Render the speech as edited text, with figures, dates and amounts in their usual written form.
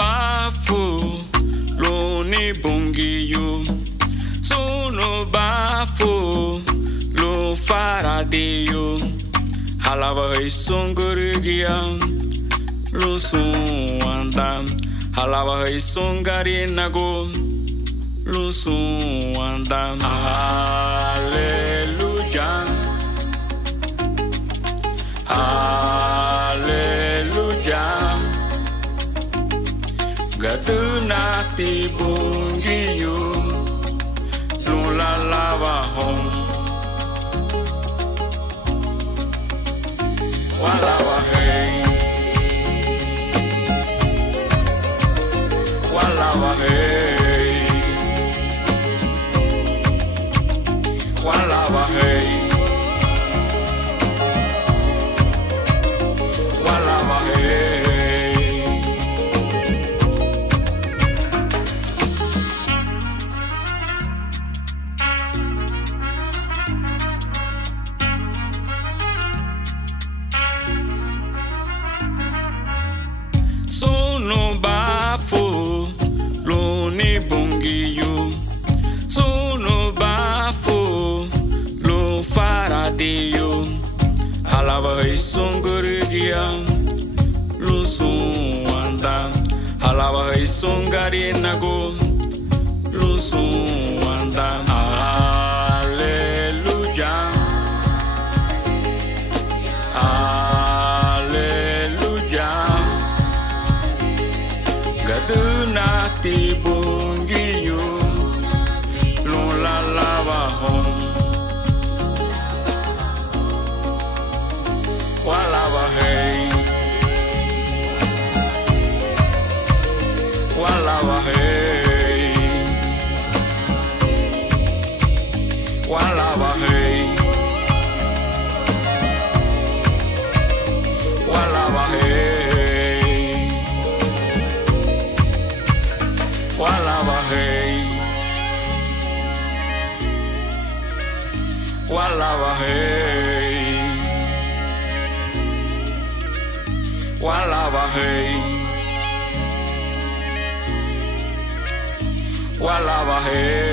bafo lo ni bongiyo sono bafo lo faradeyo halava isongorigia lo suanda halava isongarinago lo suanda hallelujah hallelujah gatuna tibungiyo lula lava home walawa hey walawa hey walawa hey walawa hey sono bafo lo ni bongiyo sono bafo lo faradeyo halava isongorigia lo suanda halava isongarinago lo suanda hallelujah hallelujah gatuna tibungiyo lula lava home walawa hey walawa hey walawa hey walawa hey walawa hey walawa hey walawa hey walawa hey